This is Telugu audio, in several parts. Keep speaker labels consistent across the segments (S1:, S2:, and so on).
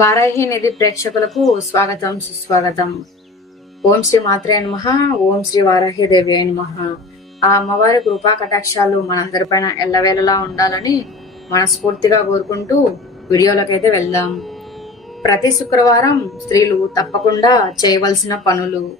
S1: వారాహి నిధి ప్రేక్షకులకు స్వాగతం సుస్వాగతం. ఓం శ్రీ మాత్రే నమ ఓం శ్రీ వారాహి దేవి నమః. ఆ అమ్మవారి కృపా కటాక్షాలు మనందరిపైన ఎల్లవేళలా ఉండాలని మనస్ఫూర్తిగా కోరుకుంటూ వీడియోలకైతే వెళ్దాం. ప్రతి శుక్రవారం స్త్రీలు తప్పకుండా చేయవలసిన పనులు.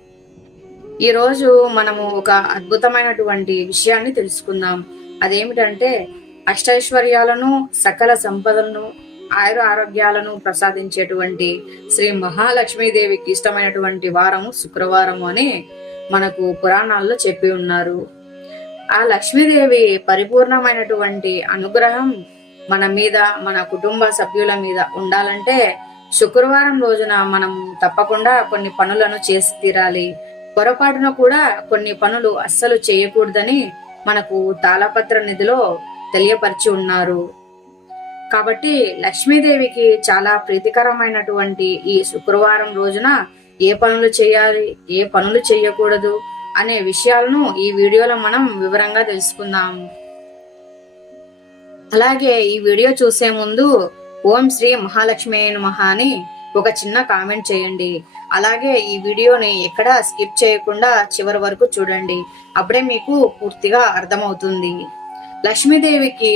S1: ఈ రోజు మనము ఒక అద్భుతమైనటువంటి విషయాన్ని తెలుసుకుందాం. అదేమిటంటే అష్టైశ్వర్యాలను సకల సంపదలను ఆయుర ఆరోగ్యాలను ప్రసాదించేటువంటి శ్రీ మహాలక్ష్మీదేవికి ఇష్టమైనటువంటి వారము శుక్రవారం అని మనకు పురాణాల్లో చెప్పి ఉన్నారు. ఆ లక్ష్మీదేవి పరిపూర్ణమైనటువంటి అనుగ్రహం మన మీద మన కుటుంబ సభ్యుల మీద ఉండాలంటే శుక్రవారం రోజున మనం తప్పకుండా కొన్ని పనులను చేసి తీరాలి. పొరపాటున కూడా కొన్ని పనులు అస్సలు చేయకూడదని మనకు తాళపత్ర నిధిలో తెలియపరిచి ఉన్నారు. కాబట్టి లక్ష్మీదేవికి చాలా ప్రీతికరమైనటువంటి ఈ శుక్రవారం రోజున ఏ పనులు చేయాలి ఏ పనులు చేయకూడదు అనే విషయాలను ఈ వీడియోలో మనం వివరంగా తెలుసుకుందాం. అలాగే ఈ వీడియో చూసే ముందు ఓం శ్రీ మహాలక్ష్మి నమః అని ఒక చిన్న కామెంట్ చేయండి. అలాగే ఈ వీడియోని ఎక్కడ స్కిప్ చేయకుండా చివరి వరకు చూడండి. అప్పుడే మీకు పూర్తిగా అర్థమవుతుంది. లక్ష్మీదేవికి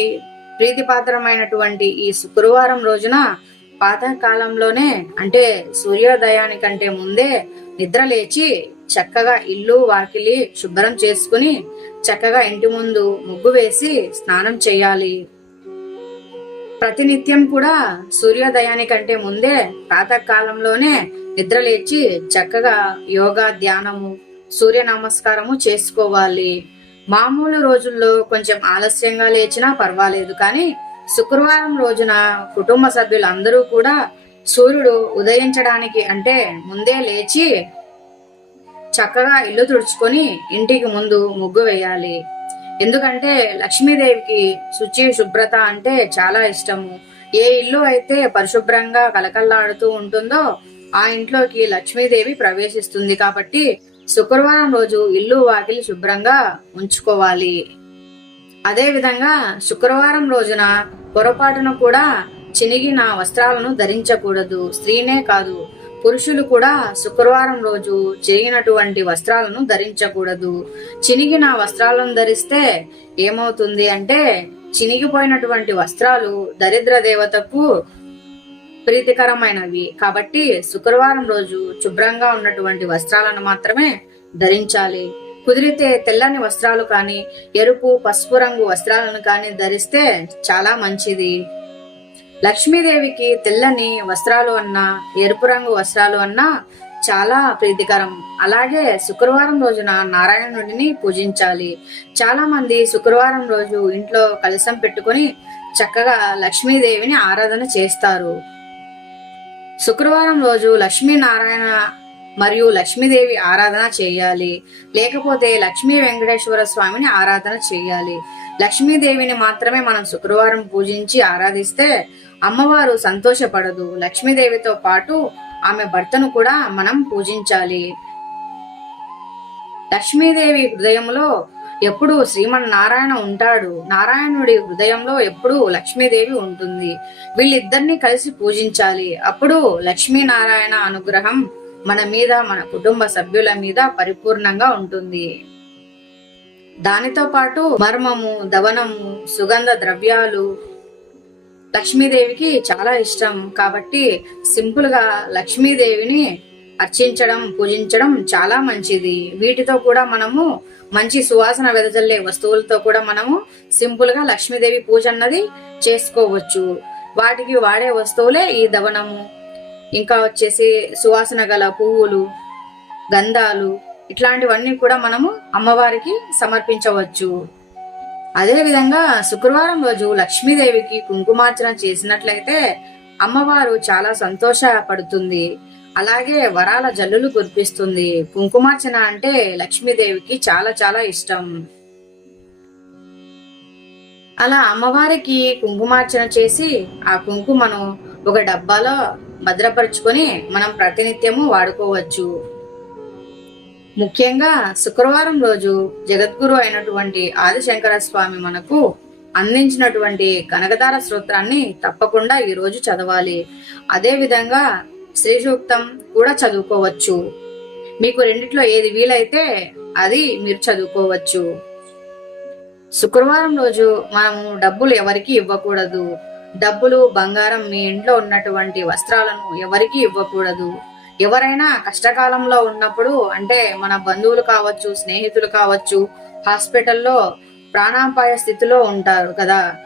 S1: ప్రీతిపాత్రమైనటువంటి ఈ శుక్రవారం రోజున పాతకాలంలోనే అంటే సూర్యోదయానికంటే ముందే నిద్ర లేచి చక్కగా ఇల్లు వాకిలి శుభ్రం చేసుకుని చక్కగా ఇంటి ముందు ముగ్గు వేసి స్నానం చేయాలి. ప్రతినిత్యం కూడా సూర్యోదయానికంటే ముందే ప్రాతకాలంలోనే నిద్ర లేచి చక్కగా యోగా ధ్యానము సూర్య నమస్కారము చేసుకోవాలి. మామూలు రోజుల్లో కొంచెం ఆలస్యంగా లేచినా పర్వాలేదు కానీ శుక్రవారం రోజున కుటుంబ సభ్యులందరూ కూడా సూర్యుడు ఉదయించడానికి అంటే ముందే లేచి చక్కగా ఇల్లు తుడుచుకొని ఇంటికి ముందు ముగ్గు వేయాలి. ఎందుకంటే లక్ష్మీదేవికి శుచి శుభ్రత అంటే చాలా ఇష్టము. ఏ ఇల్లు అయితే పరిశుభ్రంగా కలకల్లాడుతూ ఉంటుందో ఆ ఇంట్లోకి లక్ష్మీదేవి ప్రవేశిస్తుంది కాబట్టి శుక్రవారం రోజు ఇల్లు వాకిలి శుభ్రంగా ఉంచుకోవాలి. అదేవిధంగా శుక్రవారం రోజున పొరపాటున కూడా చినిగిన వస్త్రాలను ధరించకూడదు. స్త్రీనే కాదు పురుషులు కూడా శుక్రవారం రోజు చిరిగినటువంటి వస్త్రాలను ధరించకూడదు. చినిగిన వస్త్రాలను ధరిస్తే ఏమవుతుంది అంటే చినిగిపోయినటువంటి వస్త్రాలు దరిద్ర దేవతకు ప్రీతికరమైనవి. కాబట్టి శుక్రవారం రోజు శుభ్రంగా ఉన్నటువంటి వస్త్రాలను మాత్రమే ధరించాలి. కుదిరితే తెల్లని వస్త్రాలు కానీ ఎరుపు పసుపు రంగు వస్త్రాలను కానీ ధరిస్తే చాలా మంచిది. లక్ష్మీదేవికి తెల్లని వస్త్రాలు అన్నా ఎరుపు రంగు వస్త్రాలు అన్నా చాలా ప్రీతికరం. అలాగే శుక్రవారం రోజున నారాయణుడిని పూజించాలి. చాలా మంది శుక్రవారం రోజు ఇంట్లో కలసం పెట్టుకుని చక్కగా లక్ష్మీదేవిని ఆరాధన చేస్తారు. శుక్రవారం రోజు లక్ష్మీనారాయణ మరియు లక్ష్మీదేవి ఆరాధన చేయాలి. లేకపోతే లక్ష్మీ వెంకటేశ్వర స్వామిని ఆరాధన చేయాలి. లక్ష్మీదేవిని మాత్రమే మనం శుక్రవారం పూజించి ఆరాధిస్తే అమ్మవారు సంతోషపడదు. లక్ష్మీదేవితో పాటు ఆమె భర్తను కూడా మనం పూజించాలి. లక్ష్మీదేవి హృదయంలో ఎప్పుడు శ్రీమన్నారాయణ ఉంటాడు నారాయణుడి హృదయంలో ఎప్పుడు లక్ష్మీదేవి ఉంటుంది. వీళ్ళిద్దరిని కలిసి పూజించాలి. అప్పుడు లక్ష్మీనారాయణ అనుగ్రహం మన మీద మన కుటుంబ సభ్యుల మీద పరిపూర్ణంగా ఉంటుంది. దానితో పాటు మర్మము దవనము సుగంధ ద్రవ్యాలు లక్ష్మీదేవికి చాలా ఇష్టం. కాబట్టి సింపుల్గా లక్ష్మీదేవిని అర్చించడం పూజించడం చాలా మంచిది. వీటితో కూడా మనము మంచి సువాసన వెదజల్లే వస్తువులతో కూడా మనము సింపుల్గా లక్ష్మీదేవి పూజ అన్నది చేసుకోవచ్చు. వాటికి వాడే వస్తువులే ఈ దవనము. ఇంకా వచ్చేసి సువాసన గల పువ్వులు గంధాలు ఇట్లాంటివన్నీ కూడా మనము అమ్మవారికి సమర్పించవచ్చు. అదేవిధంగా శుక్రవారం రోజు లక్ష్మీదేవికి కుంకుమార్చన చేసినట్లయితే అమ్మవారు చాలా సంతోషపడుతుంది. అలాగే వరాల జల్లులు కురిపిస్తుంది. కుంకుమార్చన అంటే లక్ష్మీదేవికి చాలా చాలా ఇష్టం. అలా అమ్మవారికి కుంకుమార్చన చేసి ఆ కుంకుమను ఒక డబ్బాలో భద్రపరుచుకొని మనం ప్రతినిత్యము వాడుకోవచ్చు. ముఖ్యంగా శుక్రవారం రోజు జగద్గురు అయినటువంటి ఆదిశంకర స్వామి మనకు అందించినటువంటి కనకదార స్తోత్రాన్ని తప్పకుండా ఈరోజు చదవాలి. అదేవిధంగా శ్రీ సూక్తం కూడా చదువుకోవచ్చు. మీకు రెండిట్లో ఏది వీలైతే అది మీరు చదువుకోవచ్చు. శుక్రవారం రోజు మనము డబ్బులు ఎవరికి ఇవ్వకూడదు. డబ్బులు బంగారం మీ ఇంట్లో ఉన్నటువంటి వస్త్రాలను ఎవరికి ఇవ్వకూడదు. ఎవరైనా కష్టకాలంలో ఉన్నప్పుడు అంటే మన బంధువులు కావచ్చు స్నేహితులు కావచ్చు హాస్పిటల్లో ప్రాణాపాయ స్థితిలో ఉంటారు కదా.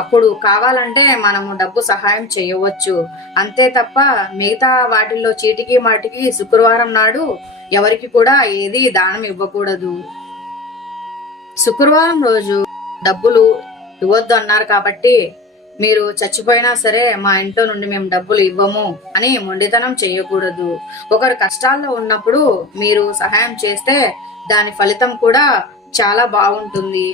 S1: అప్పుడు కావాలంటే మనము డబ్బు సహాయం చేయవచ్చు. అంతే తప్ప మిగతా వాటిల్లో చీటికి మాటికి శుక్రవారం నాడు ఎవరికి కూడా ఏది దానం ఇవ్వకూడదు. శుక్రవారం రోజు డబ్బులు ఇవ్వద్దు అన్నారు కాబట్టి మీరు చచ్చిపోయినా సరే మా ఇంట్లో నుండి మేము డబ్బులు ఇవ్వము అని మొండితనం చేయకూడదు. ఒకరు కష్టాల్లో ఉన్నప్పుడు మీరు సహాయం చేస్తే దాని ఫలితం కూడా చాలా బాగుంటుంది.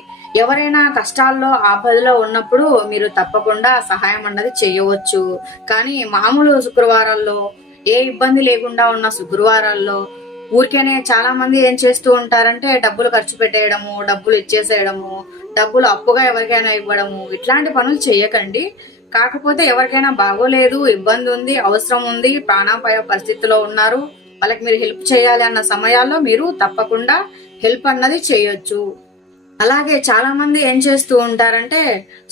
S1: ఎవరైనా కష్టాల్లో ఆపదలో ఉన్నప్పుడు మీరు తప్పకుండా సహాయం అన్నది చేయవచ్చు. కానీ మామూలు శుక్రవారాల్లో ఏ ఇబ్బంది లేకుండా ఉన్న శుక్రవారాల్లో ఊరికేనే చాలా మంది ఏం చేస్తూ ఉంటారంటే డబ్బులు ఖర్చు పెట్టేయడము డబ్బులు ఇచ్చేసేయడము డబ్బులు అప్పుగా ఎవరికైనా ఇవ్వడము ఇట్లాంటి పనులు చేయకండి. కాకపోతే ఎవరికైనా బాగోలేదు ఇబ్బంది ఉంది అవసరం ఉంది ప్రాణాపాయ పరిస్థితిలో ఉన్నారు వాళ్ళకి మీరు హెల్ప్ చేయాలి అన్న సమయాల్లో మీరు తప్పకుండా హెల్ప్ అన్నది చేయొచ్చు. అలాగే చాలా మంది ఏం చేస్తూ ఉంటారంటే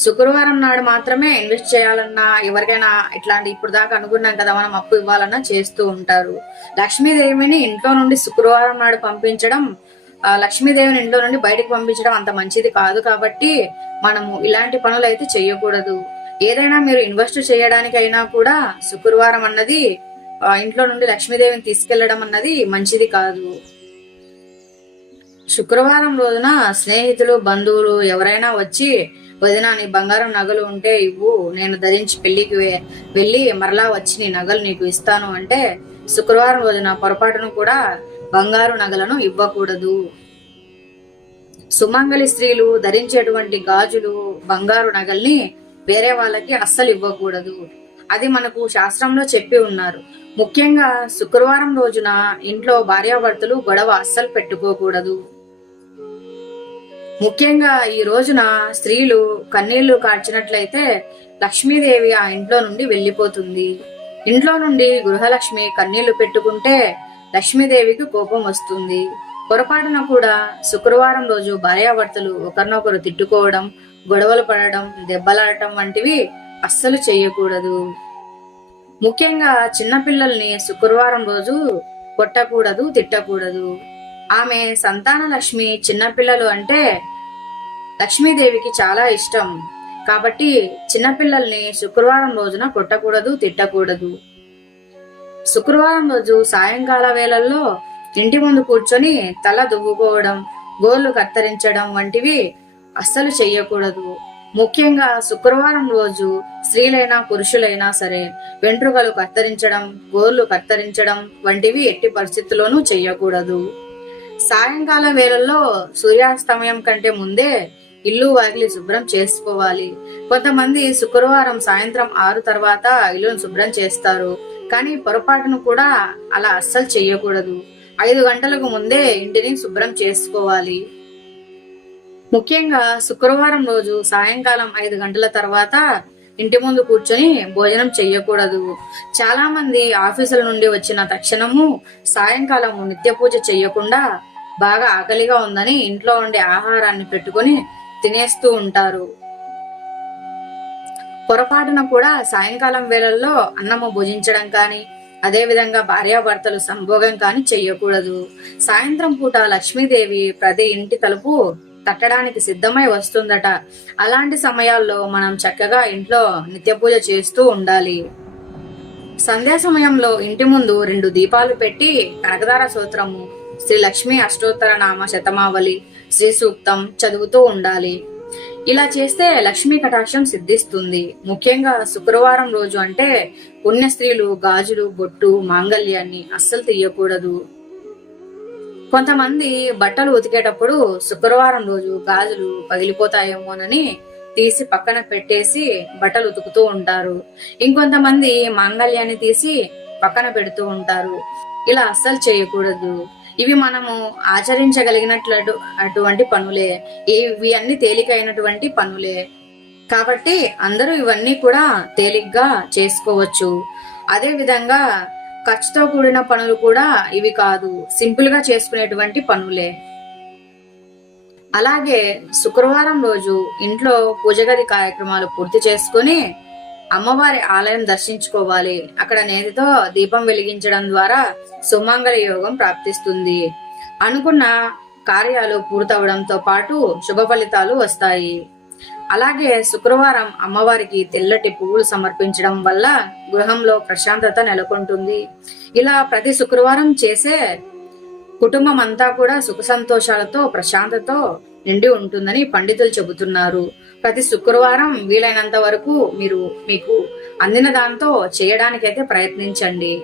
S1: శుక్రవారం నాడు మాత్రమే ఇన్వెస్ట్ చేయాలన్నా ఎవరికైనా ఇట్లాంటి ఇప్పుడు దాకా అనుకున్నాం కదా మనం అప్పు ఇవ్వాలన్నా చేస్తూ ఉంటారు. లక్ష్మీదేవిని ఇంట్లో నుండి శుక్రవారం నాడు పంపించడం లక్ష్మీదేవిని ఇంట్లో నుండి బయటకు పంపించడం అంత మంచిది కాదు కాబట్టి మనము ఇలాంటి పనులు అయితే చేయకూడదు. ఏదైనా మీరు ఇన్వెస్ట్ చేయడానికైనా కూడా శుక్రవారం అన్నది ఇంట్లో నుండి లక్ష్మీదేవిని తీసుకెళ్ళడం అన్నది మంచిది కాదు. శుక్రవారం రోజున స్నేహితులు బంధువులు ఎవరైనా వచ్చి వదిన నీ బంగారం నగలు ఉంటే ఇవ్వు నేను ధరించి పెళ్ళికి వెళ్ళి మరలా వచ్చి నీ నగలు నీకు ఇస్తాను అంటే శుక్రవారం రోజున పొరపాటును కూడా బంగారు నగలను ఇవ్వకూడదు. సుమంగళి స్త్రీలు ధరించేటువంటి గాజులు బంగారు నగల్ని వేరే వాళ్ళకి అస్సలు ఇవ్వకూడదు. అది మనకు శాస్త్రంలో చెప్పి ఉన్నారు. ముఖ్యంగా శుక్రవారం రోజున ఇంట్లో భార్యాభర్తలు గొడవ అస్సలు పెట్టుకోకూడదు. ముఖ్యంగా ఈ రోజున స్త్రీలు కన్నీళ్ళు కార్చినట్లయితే లక్ష్మీదేవి ఆ ఇంట్లో నుండి వెళ్ళిపోతుంది ఇంట్లో నుండి గృహలక్ష్మి కన్నీళ్ళు పెట్టుకుంటే లక్ష్మీదేవికి కోపం వస్తుంది. పొరపాటున కూడా శుక్రవారం రోజు భార్యాభర్తలు ఒకరినొకరు తిట్టుకోవడం గొడవలు పడడం దెబ్బలాడటం వంటివి అస్సలు చేయకూడదు. ముఖ్యంగా చిన్నపిల్లల్ని శుక్రవారం రోజు కొట్టకూడదు తిట్టకూడదు. ఆమె సంతాన లక్ష్మి చిన్నపిల్లలు అంటే లక్ష్మీదేవికి చాలా ఇష్టం. కాబట్టి చిన్నపిల్లల్ని శుక్రవారం రోజున కొట్టకూడదు తిట్టకూడదు. శుక్రవారం రోజు సాయంకాల వేళల్లో ఇంటి ముందు కూర్చొని తల దువ్వుకోవడం గోళ్ళు కత్తిరించడం వంటివి అస్సలు చెయ్యకూడదు. ముఖ్యంగా శుక్రవారం రోజు స్త్రీలైనా పురుషులైనా సరే వెంట్రుకలు కత్తిరించడం గోర్లు కత్తిరించడం వంటివి ఎట్టి పరిస్థితుల్లోనూ చెయ్యకూడదు. సాయంకాల వేళల్లో సూర్యాస్తమయం కంటే ముందే ఇల్లు వాకిలి శుభ్రం చేసుకోవాలి. కొంతమంది శుక్రవారం సాయంత్రం ఆరు తర్వాత ఇల్లును శుభ్రం చేస్తారు. కానీ పొరపాటును కూడా అలా అస్సలు చేయకూడదు. ఐదు గంటలకు ముందే ఇంటిని శుభ్రం చేసుకోవాలి. ముఖ్యంగా శుక్రవారం రోజు సాయంకాలం ఐదు గంటల తర్వాత ఇంటి ముందు కూర్చొని భోజనం చెయ్యకూడదు చాలా మంది ఆఫీసుల నుండి వచ్చిన తక్షణము సాయంకాలం నిత్య పూజ చెయ్యకుండా బాగా ఆకలిగా ఉందని ఇంట్లో ఉండే ఆహారాన్ని పెట్టుకొని తినేస్తూ ఉంటారు. పొరపాటున కూడా సాయంకాలం వేళల్లో అన్నము భుజించడం కానీ అదేవిధంగా భార్యాభర్తలు సంభోగం కానీ చెయ్యకూడదు. సాయంత్రం పూట లక్ష్మీదేవి ప్రతి ఇంటి తలుపు తట్టడానికి సిద్ధమై వస్తుందట. అలాంటి సమయాల్లో మనం చక్కగా ఇంట్లో నిత్య పూజ చేస్తూ ఉండాలి. సంధ్యా సమయంలో ఇంటి ముందు రెండు దీపాలు పెట్టి కనకదార సూత్రము శ్రీ లక్ష్మీ అష్టోత్తర నామ శతమావళి శ్రీ సూక్తం చదువుతూ ఉండాలి. ఇలా చేస్తే లక్ష్మీ కటాక్షం సిద్ధిస్తుంది. ముఖ్యంగా శుక్రవారం రోజు అంటే పుణ్య స్త్రీలు గాజులు బొట్టు మాంగళ్యాన్ని అస్సలు తీయకూడదు. కొంతమంది బట్టలు ఉతికేటప్పుడు శుక్రవారం రోజు గాజులు పగిలిపోతాయేమోనని తీసి పక్కన పెట్టేసి బట్టలు ఉతుకుతూ ఉంటారు. ఇంకొంతమంది మాంగళ్యాన్ని తీసి పక్కన పెడుతూ ఉంటారు. ఇలా అస్సలు చేయకూడదు. ఇవి మనము ఆచరించగలిగినట్లు అటువంటి పనులే. ఇవి అన్ని తేలికైనటువంటి పనులే. కాబట్టి అందరూ ఇవన్నీ కూడా తేలిగ్గా చేసుకోవచ్చు. అదే విధంగా ఖర్చుతో కూడిన పనులు కూడా ఇవి కాదు. సింపుల్గా చేసుకునేటువంటి పనులే. అలాగే శుక్రవారం రోజు ఇంట్లో పూజగది కార్యక్రమాలు పూర్తి చేసుకుని అమ్మవారి ఆలయం దర్శించుకోవాలి. అక్కడ నేతితో దీపం వెలిగించడం ద్వారా సుమంగళ యోగం ప్రాప్తిస్తుంది. అనుకున్న కార్యాలు పూర్తవడంతో పాటు శుభ ఫలితాలు వస్తాయి. అలాగే శుక్రవారం అమ్మవారికి తెల్లటి పువ్వులు సమర్పించడం వల్ల గృహంలో ప్రశాంతత నెలకొంటుంది. ఇలా ప్రతి శుక్రవారం చేసే కుటుంబం అంతా కూడా సుఖ సంతోషాలతో ప్రశాంతతో నిండి ఉంటుందని పండితులు చెబుతున్నారు. ప్రతి శుక్రవారం వీలైనంత వరకు మీరు మీకు అందిన దాంతో చేయడానికైతే ప్రయత్నించండి.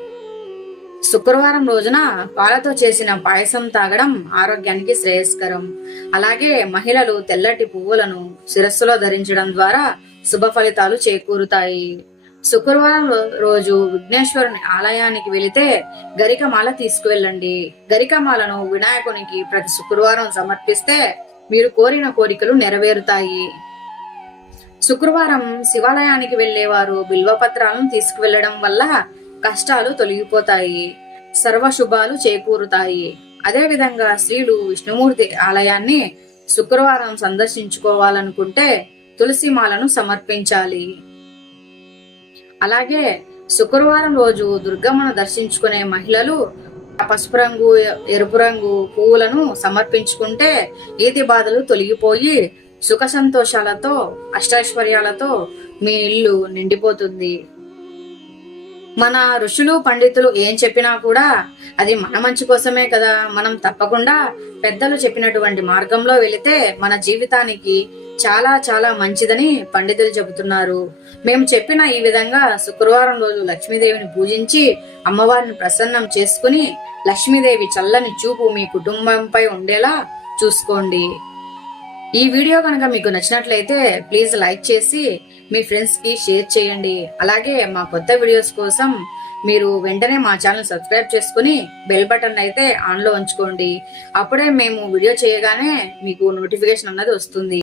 S1: శుక్రవారం రోజున పాలతో చేసిన పాయసం తాగడం ఆరోగ్యానికి శ్రేయస్కరం. అలాగే మహిళలు తెల్లటి పువ్వులను శిరస్సులో ధరించడం ద్వారా శుభ ఫలితాలు చేకూరుతాయి. శుక్రవారం రోజు విఘ్నేశ్వరుని ఆలయానికి వెళితే గరికమాల తీసుకువెళ్ళండి. గరికమాలను వినాయకునికి ప్రతి శుక్రవారం సమర్పిస్తే మీరు కోరిన కోరికలు నెరవేరుతాయి. శుక్రవారం శివాలయానికి వెళ్ళేవారు బిల్వపత్రాలను తీసుకువెళ్ళడం వల్ల కష్టాలు తొలగిపోతాయి సర్వశుభాలు చేకూరుతాయి. అదేవిధంగా స్త్రీలు విష్ణుమూర్తి ఆలయాన్ని శుక్రవారం సందర్శించుకోవాలనుకుంటే తులసి మాలను సమర్పించాలి. అలాగే శుక్రవారం రోజు దుర్గమ్మను దర్శించుకునే మహిళలు పసుపు రంగు ఎరుపు రంగు పువ్వులను సమర్పించుకుంటే ఈతి బాధలు తొలగిపోయి సుఖ సంతోషాలతో అష్టైశ్వర్యాలతో మీ ఇల్లు నిండిపోతుంది. మన ఋషులు పండితులు ఏం చెప్పినా కూడా అది మన మంచి కోసమే కదా. మనం తప్పకుండా పెద్దలు చెప్పినటువంటి మార్గంలో వెళితే మన జీవితానికి చాలా చాలా మంచిదని పండితులు చెబుతున్నారు. మేము చెప్పిన ఈ విధంగా శుక్రవారం రోజు లక్ష్మీదేవిని పూజించి అమ్మవారిని ప్రసన్నం చేసుకుని లక్ష్మీదేవి చల్లని చూపు మీ కుటుంబంపై ఉండేలా చూసుకోండి. ఈ వీడియో కనుక మీకు నచ్చినట్లయితే ప్లీజ్ లైక్ చేసి మీ ఫ్రెండ్స్కి షేర్ చేయండి. అలాగే మా కొత్త వీడియోస్ కోసం మీరు వెంటనే మా ఛానల్ సబ్స్క్రైబ్ చేసుకుని బెల్ బటన్ అయితే ఆన్లో ఉంచుకోండి. అప్పుడే మేము వీడియో చేయగానే మీకు నోటిఫికేషన్ అన్నది వస్తుంది.